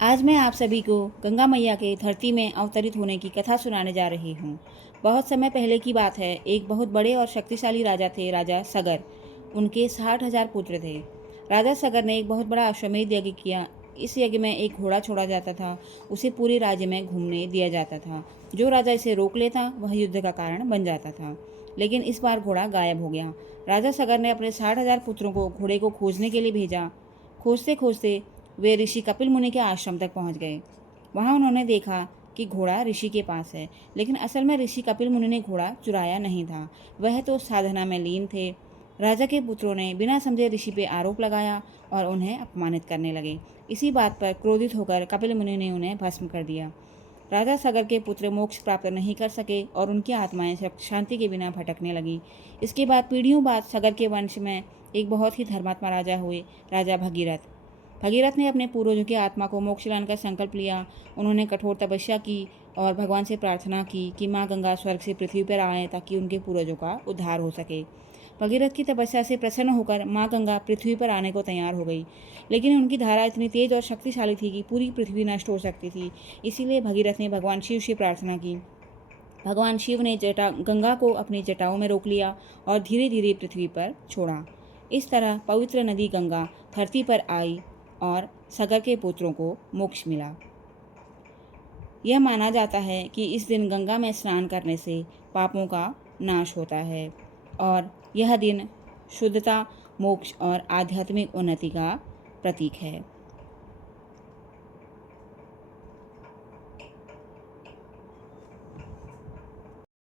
आज मैं आप सभी को गंगा मैया के धरती में अवतरित होने की कथा सुनाने जा रही हूँ। बहुत समय पहले की बात है। एक बहुत बड़े और शक्तिशाली राजा थे, राजा सगर। उनके 60,000 पुत्र थे। राजा सगर ने एक बहुत बड़ा अश्वमेध यज्ञ किया। इस यज्ञ में एक घोड़ा छोड़ा जाता था। उसे पूरे राज्य में घूमने दिया जाता था। जो राजा इसे रोक लेता वह युद्ध का कारण बन जाता था। लेकिन इस बार घोड़ा गायब हो गया। राजा सगर ने अपने 60,000 पुत्रों को घोड़े को खोजने के लिए भेजा। खोजते खोजते वे ऋषि कपिल मुनि के आश्रम तक पहुंच गए। वहां उन्होंने देखा कि घोड़ा ऋषि के पास है, लेकिन असल में ऋषि कपिल मुनि ने घोड़ा चुराया नहीं था। वह तो साधना में लीन थे। राजा के पुत्रों ने बिना समझे ऋषि पे आरोप लगाया और उन्हें अपमानित करने लगे। इसी बात पर क्रोधित होकर कपिल मुनि ने उन्हें भस्म कर दिया। राजा सगर के पुत्र मोक्ष प्राप्त नहीं कर सके और उनकी आत्माएं शांति के बिना भटकने लगी। इसके बाद पीढ़ियों बाद सगर के वंश में एक बहुत ही धर्मात्मा राजा हुए, राजा भगीरथ। भगीरथ ने अपने पूर्वजों की आत्मा को मोक्ष लाने का संकल्प लिया। उन्होंने कठोर तपस्या की और भगवान से प्रार्थना की कि माँ गंगा स्वर्ग से पृथ्वी पर आए ताकि उनके पूर्वजों का उद्धार हो सके। भगीरथ की तपस्या से प्रसन्न होकर माँ गंगा पृथ्वी पर आने को तैयार हो गई, लेकिन उनकी धारा इतनी तेज और शक्तिशाली थी कि पूरी पृथ्वी नष्ट हो सकती थी। इसीलिए भगीरथ ने भगवान शिव से प्रार्थना की। भगवान शिव ने गंगा को अपनी जटाओं में रोक लिया और धीरे धीरे पृथ्वी पर छोड़ा। इस तरह पवित्र नदी गंगा धरती पर आई और सगर के पुत्रों को मोक्ष मिला। यह माना जाता है कि इस दिन गंगा में स्नान करने से पापों का नाश होता है और यह दिन शुद्धता, मोक्ष और आध्यात्मिक उन्नति का प्रतीक है।